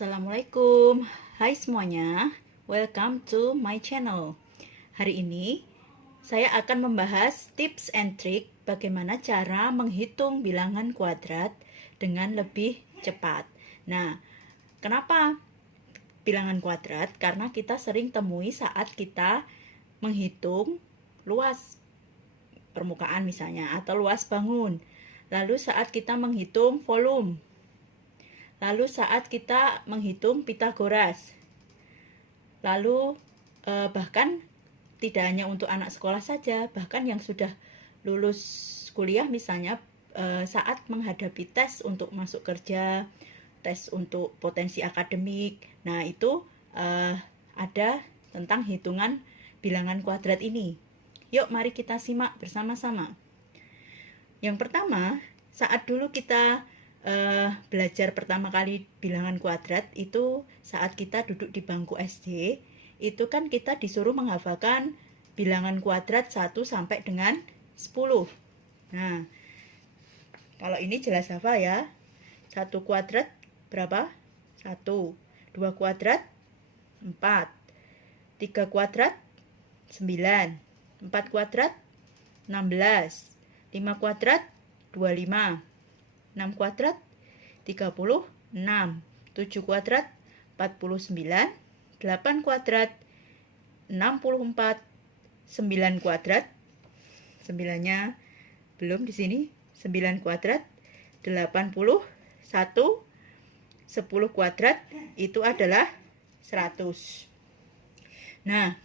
Assalamualaikum. Hai semuanya, welcome to my channel. Hari ini saya akan membahas tips and trick bagaimana cara menghitung bilangan kuadrat dengan lebih cepat. Nah, kenapa bilangan kuadrat? Karena kita sering temui saat kita menghitung luas permukaan misalnya atau luas bangun. Lalu saat kita menghitung volume. Lalu saat kita menghitung Pitagoras. Lalu bahkan tidak hanya untuk anak sekolah saja, bahkan yang sudah lulus kuliah misalnya saat menghadapi tes untuk masuk kerja, tes untuk potensi akademik. Nah, itu ada tentang hitungan bilangan kuadrat ini. Yuk mari kita simak bersama-sama. Yang pertama, saat dulu kita belajar pertama kali bilangan kuadrat itu saat kita duduk di bangku SD, itu kan kita disuruh menghafalkan bilangan kuadrat 1 sampai dengan 10. Nah, kalau ini jelas hafal ya. 1 kuadrat berapa? 1. 2 kuadrat 4. 3 kuadrat 9. 4 kuadrat 16. 5 kuadrat 25. 6 kuadrat 36, 7 kuadrat 49, 8 kuadrat 64, 9 kuadrat 9-nya belum di sini, 9 kuadrat 81, 10 kuadrat itu adalah 100. Nah,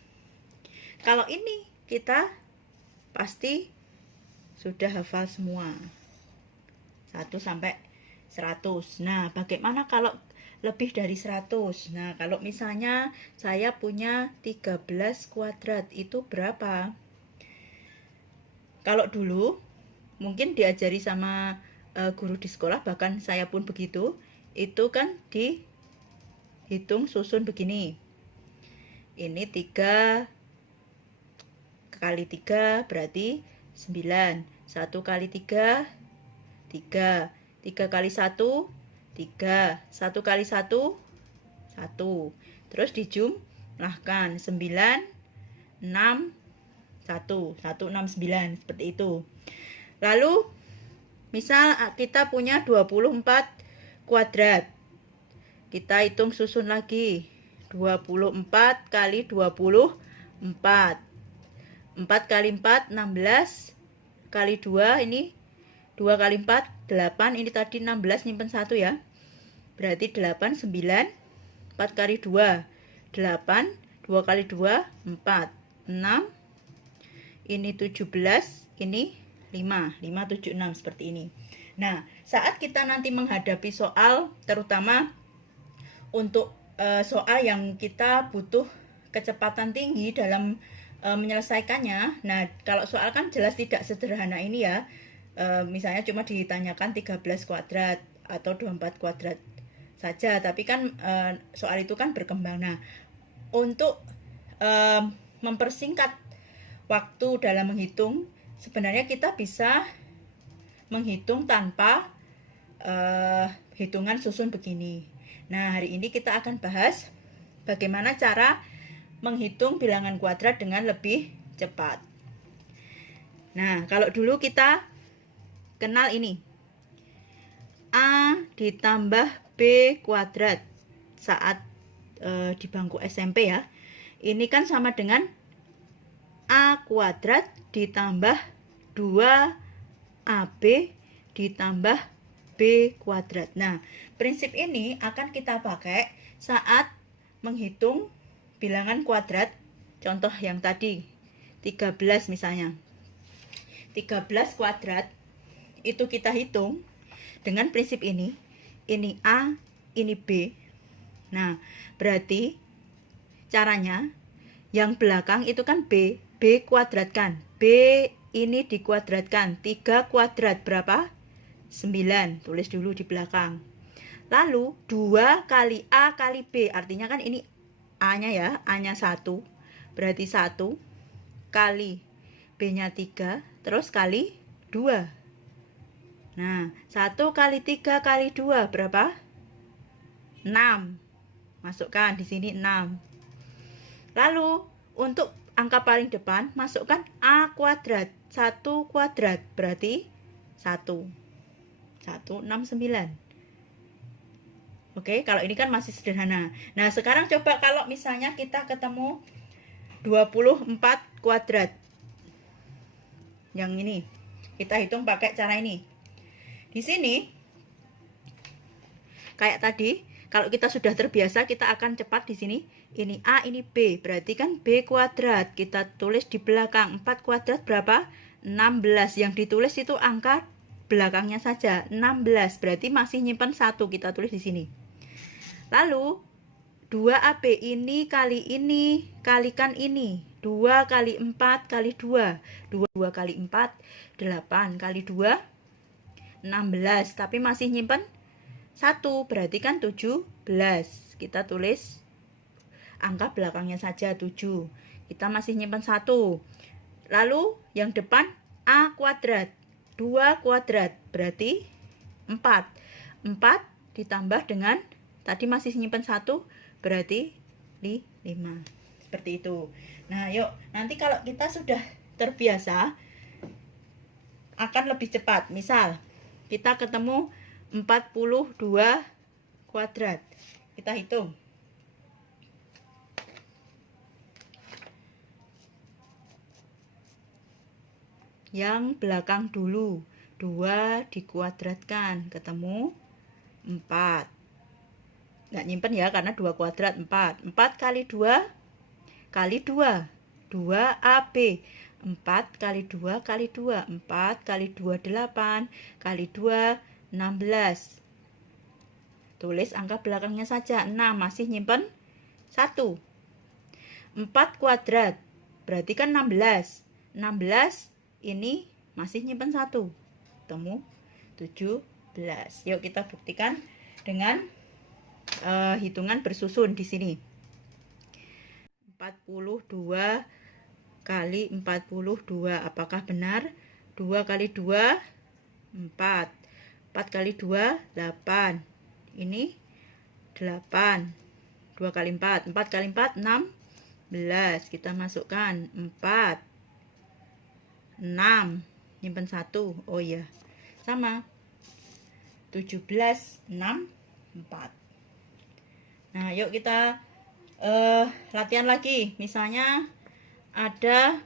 kalau ini kita pasti sudah hafal semua. 1 sampai 100. Nah, bagaimana kalau lebih dari 100? Nah, kalau misalnya saya punya 13 kuadrat, itu berapa? Kalau dulu mungkin diajari sama guru di sekolah, bahkan saya pun begitu, itu kan dihitung susun begini. Ini 3 kali 3 berarti 9. 1 kali 3 3. 3 kali 1 3. 1 kali 1 1. Terus dijumlahkan 9 6 1 169 seperti itu. Lalu misal kita punya 24 kuadrat. Kita hitung susun lagi. 24 kali 24. 4 kali 4 16 kali 2 ini 2 kali 4, 8. Ini tadi 16, nyimpen 1 ya. Berarti 8, 9. 4 kali 2, 8. 2 kali 2, 4. 6. Ini 17. Ini 5. 5, 7, 6. Seperti ini. Nah, saat kita nanti menghadapi soal, terutama untuk soal yang kita butuh kecepatan tinggi dalam menyelesaikannya. Nah, kalau soal kan jelas tidak sederhana ini ya. Misalnya cuma ditanyakan 13 kuadrat atau 24 kuadrat saja, tapi kan soal itu kan berkembang. Nah, untuk mempersingkat waktu dalam menghitung, sebenarnya kita bisa menghitung tanpa hitungan susun begini. Nah, hari ini kita akan bahas bagaimana cara menghitung bilangan kuadrat dengan lebih cepat. Nah, kalau dulu kita kenal ini, A ditambah B kuadrat saat di bangku SMP ya. Ini kan sama dengan A kuadrat ditambah 2AB ditambah B kuadrat. Nah, prinsip ini akan kita pakai saat menghitung bilangan kuadrat. Contoh yang tadi 13 misalnya. 13 kuadrat itu kita hitung dengan prinsip ini. Ini A, ini B. Nah, berarti caranya yang belakang itu kan B. B kuadratkan. B ini dikuadratkan. 3 kuadrat berapa? 9. Tulis dulu di belakang. Lalu 2 kali A kali B. Artinya kan ini A-nya ya. A-nya 1. Berarti 1 kali B-nya 3. Terus kali 2. Nah, 1 kali 3 kali 2 berapa? 6. Masukkan di sini 6. Lalu untuk angka paling depan masukkan A kuadrat. 1 kuadrat berarti 1. 169. Oke, kalau ini kan masih sederhana. Nah, sekarang coba kalau misalnya kita ketemu 24 kuadrat. Yang ini. Kita hitung pakai cara ini. Di sini kayak tadi, kalau kita sudah terbiasa kita akan cepat di sini. Ini A, ini B. Berarti kan B kuadrat. Kita tulis di belakang. 4 kuadrat berapa? 16. Yang ditulis itu angka belakangnya saja. 16. Berarti masih nyimpan 1. Kita tulis di sini. Lalu 2AB ini kali ini kalikan ini. 2 kali 4 kali 2. 2 kali 4 8 kali 2 16. Tapi masih nyimpan 1, berarti kan 17. Kita tulis angka belakangnya saja 7. Kita masih nyimpan 1. Lalu yang depan A kuadrat. 2 kuadrat berarti 4. 4 ditambah dengan tadi masih nyimpan 1 berarti 5. Seperti itu. Nah, yuk nanti kalau kita sudah terbiasa akan lebih cepat. Misal kita ketemu 42 kuadrat. Kita hitung. Yang belakang dulu. 2 dikuadratkan. Ketemu 4. Nggak nyimpen ya, karena 2 kuadrat 4. 4 kali 2 kali 2. 2AB. 4 kali 2 kali 2. 4 kali 2 8. Kali 2 16. Tulis angka belakangnya saja. 6 masih nyimpen 1. 4 kuadrat berarti kan 16. 16 ini masih nyimpen 1. Ketemu 17. Yuk kita buktikan dengan hitungan bersusun di sini. 42 kali 42. Apakah benar? 2 kali 2 4. 4 kali 2 8. Ini 8. 2 kali 4. 4 kali 4 16. Kita masukkan 4. 6. Nyimpen 1. Oh iya. Sama. 17 6 4. Nah, yuk kita latihan lagi. Misalnya ada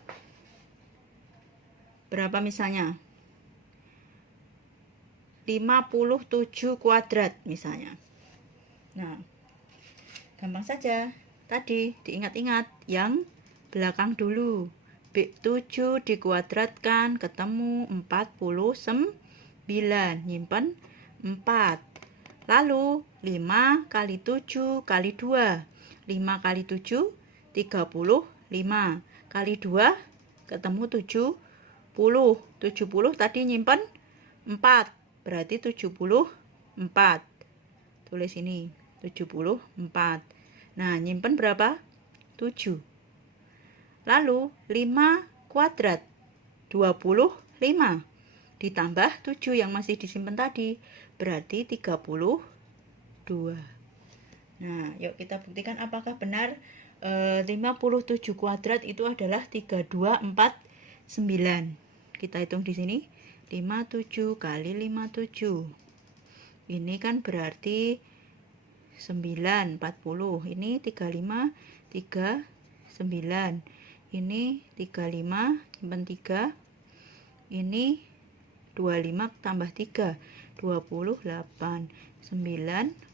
berapa misalnya? 57 kuadrat misalnya. Nah, gampang saja. Tadi diingat-ingat yang belakang dulu. B7 dikuadratkan ketemu 49. Nyimpen 4. Lalu 5 kali 7 kali 2. 5 kali 7 35. Kali 2 ketemu 70. 70 tadi nyimpen 4. Berarti 74. Tulis ini 74. Nah, nyimpen berapa? 7. Lalu 5 kuadrat 25. Ditambah 7 yang masih disimpan tadi. Berarti 32. Nah, yuk kita buktikan apakah benar 57 kuadrat itu adalah 3249. Kita hitung di sini. 57 kali 57. Ini kan berarti 9, 40. Ini 35, 39. Ini 35, simpan 3. Ini 25 tambah 3. 28. 9,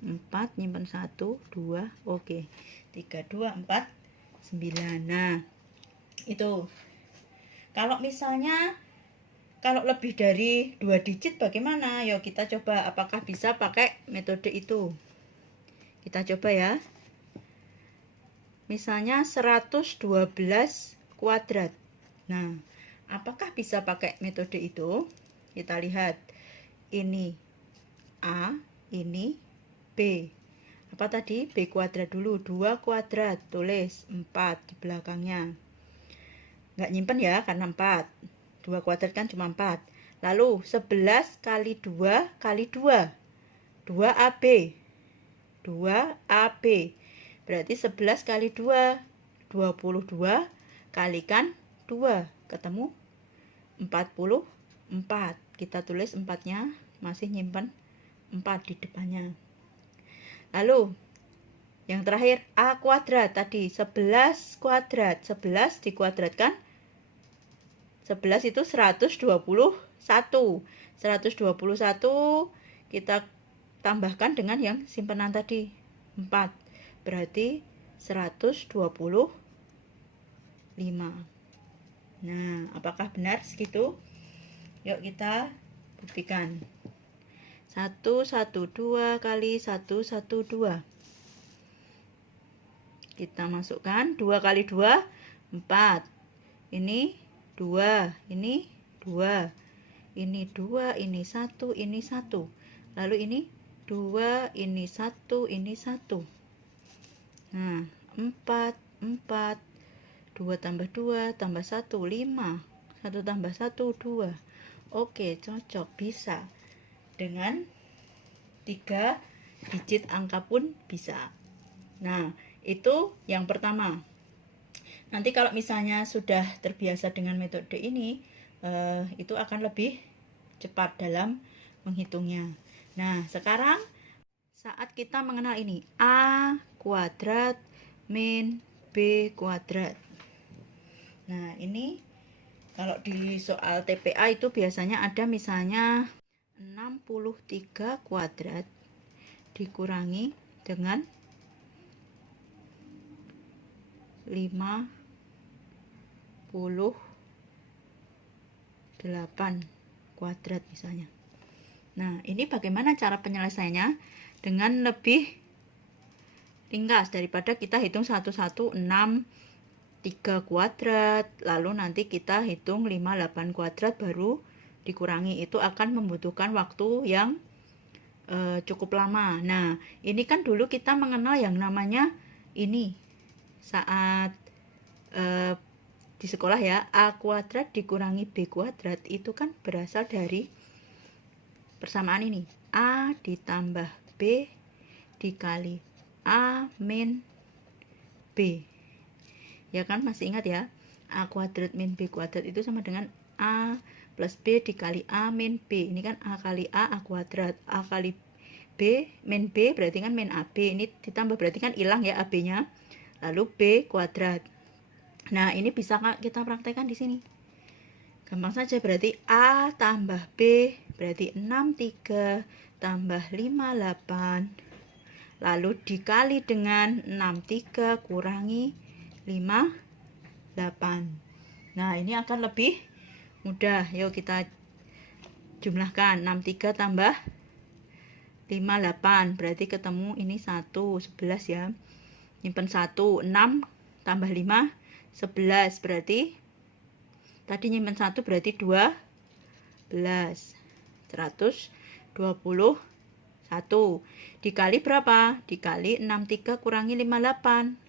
4, nyimpan 1, 2. Oke. 3, 2, 4, 9. Nah, itu. Kalau misalnya kalau lebih dari 2 digit bagaimana? Yuk kita coba apakah bisa pakai metode itu. Kita coba ya. Misalnya 112 kuadrat. Nah, apakah bisa pakai metode itu? Kita lihat. Ini A, ini B. Apa tadi? B kuadrat dulu. 2 kuadrat. Tulis 4 di belakangnya. Nggak nyimpen ya, karena 4. 2 kuadrat kan cuma 4. Lalu 11 kali 2 kali 2. 2AB. 2AB. Berarti 11 kali 2, 22, kalikan 2, ketemu 44. Kita tulis 4-nya, masih nyimpen 4 di depannya. Lalu, yang terakhir, A kuadrat tadi, 11 kuadrat. 11 dikuadratkan, 11 itu 121. 121 kita tambahkan dengan yang simpenan tadi, 4. Berarti 125. Nah, apakah benar segitu? Yuk kita buktikan. 112 kali 112. Kita masukkan 2 kali 2, 4. Ini 2, ini 2. Ini 2, ini 1, ini 1. Lalu ini 2, ini 1, ini 1. Nah, 4, 4. 2 tambah 2 tambah 1, 5. 1 tambah 1, 2. Oke, cocok, bisa. Dengan 3 digit angka pun bisa. Nah, itu yang pertama. Nanti kalau misalnya sudah terbiasa dengan metode ini, itu akan lebih cepat dalam menghitungnya. Nah, sekarang saat kita mengenal ini, A kuadrat min B kuadrat. Nah, ini kalau di soal TPA itu biasanya ada misalnya 63 kuadrat dikurangi dengan 58 kuadrat misalnya. Nah, ini bagaimana cara penyelesaiannya? Dengan lebih ringkas daripada kita hitung 116 3 kuadrat, lalu nanti kita hitung 58 kuadrat baru dikurangi. Itu akan membutuhkan waktu yang cukup lama. Nah, ini kan dulu kita mengenal yang namanya ini saat di sekolah ya, A kuadrat dikurangi B kuadrat itu kan berasal dari persamaan ini, A ditambah B dikali A min B. Ya kan, masih ingat ya, A kuadrat min B kuadrat itu sama dengan A plus B dikali A min B. Ini kan A kali A kuadrat. A kali B min B berarti kan min AB. Ini ditambah berarti kan hilang ya AB nya. Lalu B kuadrat. Nah, ini bisa kita praktekkan di sini. Gampang saja, berarti A tambah B berarti 63 tambah 58. Lalu dikali dengan 63 kurangi 58. Nah, ini akan lebih mudah. Yuk kita jumlahkan. 63 tambah 58 berarti ketemu ini 1, 11 ya. Nyimpen 1, 6 tambah 5, 11. Berarti tadi nyimpen 1 berarti 12. 121 dikali berapa? Dikali 63 kurangi 58.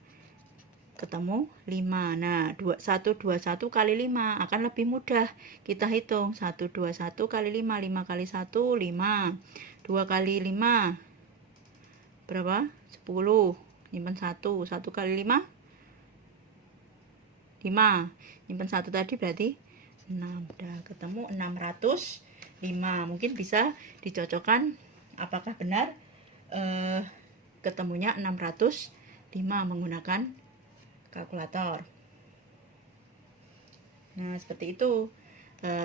Ketemu 5. Nah, 121 kali 5 akan lebih mudah. Kita hitung 121 kali 5, 5 kali 1, 5. 2 kali 5 berapa? 10. Nyimpen 1. 1 kali 5 5. Nyimpen 1 tadi berarti 6. Udah ketemu 605. Mungkin bisa dicocokkan apakah benar ketemunya 605 menggunakan kalkulator. Nah, seperti itu.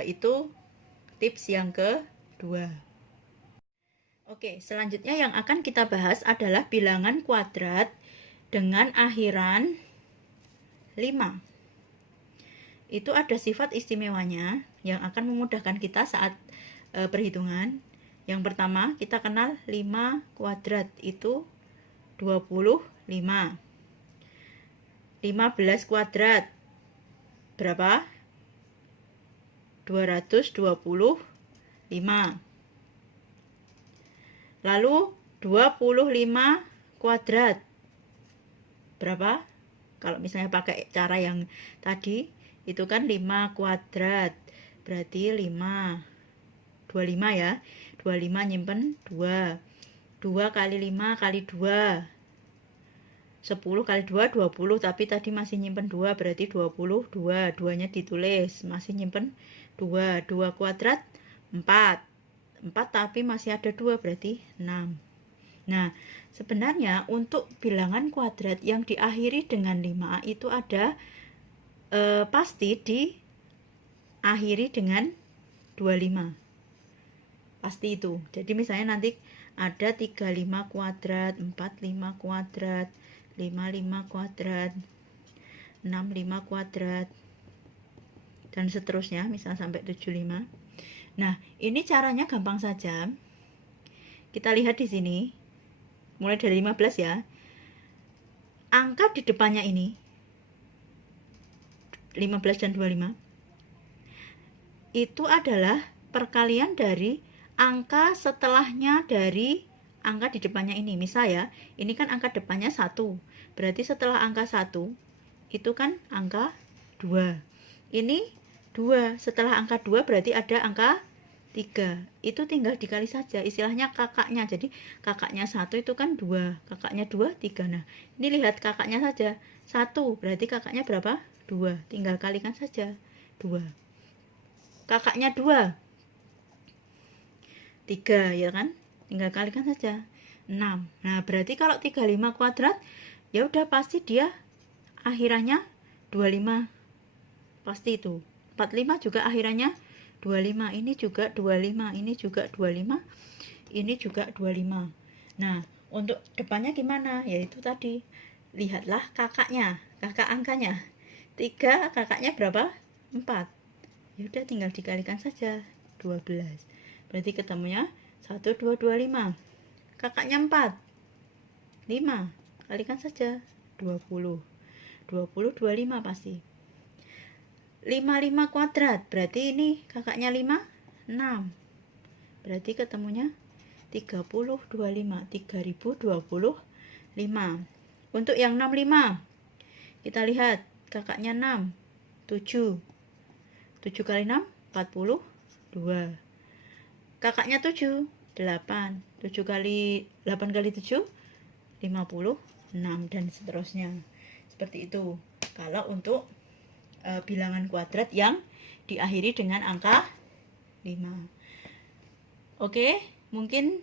Itu tips yang kedua. Oke, selanjutnya yang akan kita bahas adalah bilangan kuadrat dengan akhiran 5. Itu ada sifat istimewanya yang akan memudahkan kita saat perhitungan. Yang pertama, kita kenal 5 kuadrat itu 25. 15 kuadrat berapa? 225. Lalu 25 kuadrat berapa? Kalau misalnya pakai cara yang tadi, itu kan 5 kuadrat. Berarti 5. 25 ya. 25 nyimpen 2. 2 kali 5 kali 2. 10 kali 2, 20, tapi tadi masih nyimpen 2, berarti 22. 2-nya ditulis, masih nyimpen 2. 2 kuadrat, 4. 4 tapi masih ada 2, berarti 6. Nah, sebenarnya untuk bilangan kuadrat yang diakhiri dengan 5 itu ada pasti diakhiri dengan 25. Pasti itu. Jadi misalnya nanti ada 35 kuadrat, 45 kuadrat, 55 kuadrat, 65 kuadrat, dan seterusnya, misal sampai 75. Nah, ini caranya gampang saja. Kita lihat di sini, mulai dari 15 ya. Angka di depannya ini, 15 dan 25, itu adalah perkalian dari angka setelahnya dari angka di depannya ini. Misal ya, ini kan angka depannya 1. Berarti setelah angka 1, itu kan angka 2. Ini 2. Setelah angka 2 berarti ada angka 3. Itu tinggal dikali saja. Istilahnya kakaknya. Jadi kakaknya 1 itu kan 2. Kakaknya 2, 3. Nah, ini lihat kakaknya saja. 1. Berarti kakaknya berapa? 2. Tinggal kalikan saja. 2. Kakaknya 2. 3, ya kan? Tinggal kalikan saja. 6. Nah, berarti kalau 35 kuadrat, ya udah pasti dia akhirannya 25. Pasti itu. 45 juga akhirannya 25. Ini juga 25. Ini juga 25. Ini juga 25. Nah, untuk depannya gimana? Yaitu tadi. Lihatlah kakaknya. Kakak angkanya. 3, kakaknya berapa? 4. Ya udah tinggal dikalikan saja. 12. Berarti ketemunya 1, 2, 25. Kakaknya 4. 5. Kalikan saja. 20. 20, 25 pasti. 55 kuadrat. Berarti ini kakaknya 5. 6. Berarti ketemunya 30, 25. 3025. Untuk yang 65. Kita lihat. Kakaknya 6. 7. 7 kali 6, 42. Kakaknya 7, 8. 7 kali 8 kali 7, 56, dan seterusnya. Seperti itu. Kalau untuk bilangan kuadrat yang diakhiri dengan angka 5. Oke, mungkin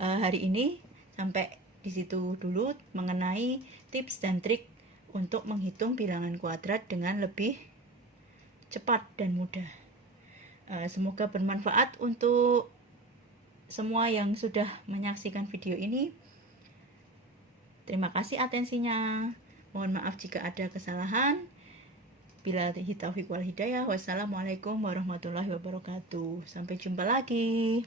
hari ini sampai di situ dulu mengenai tips dan trik untuk menghitung bilangan kuadrat dengan lebih cepat dan mudah. Semoga bermanfaat untuk semua yang sudah menyaksikan video ini. Terima kasih atensinya. Mohon maaf jika ada kesalahan. Billahi taufiq wal hidayah. Wassalamualaikum warahmatullahi wabarakatuh. Sampai jumpa lagi.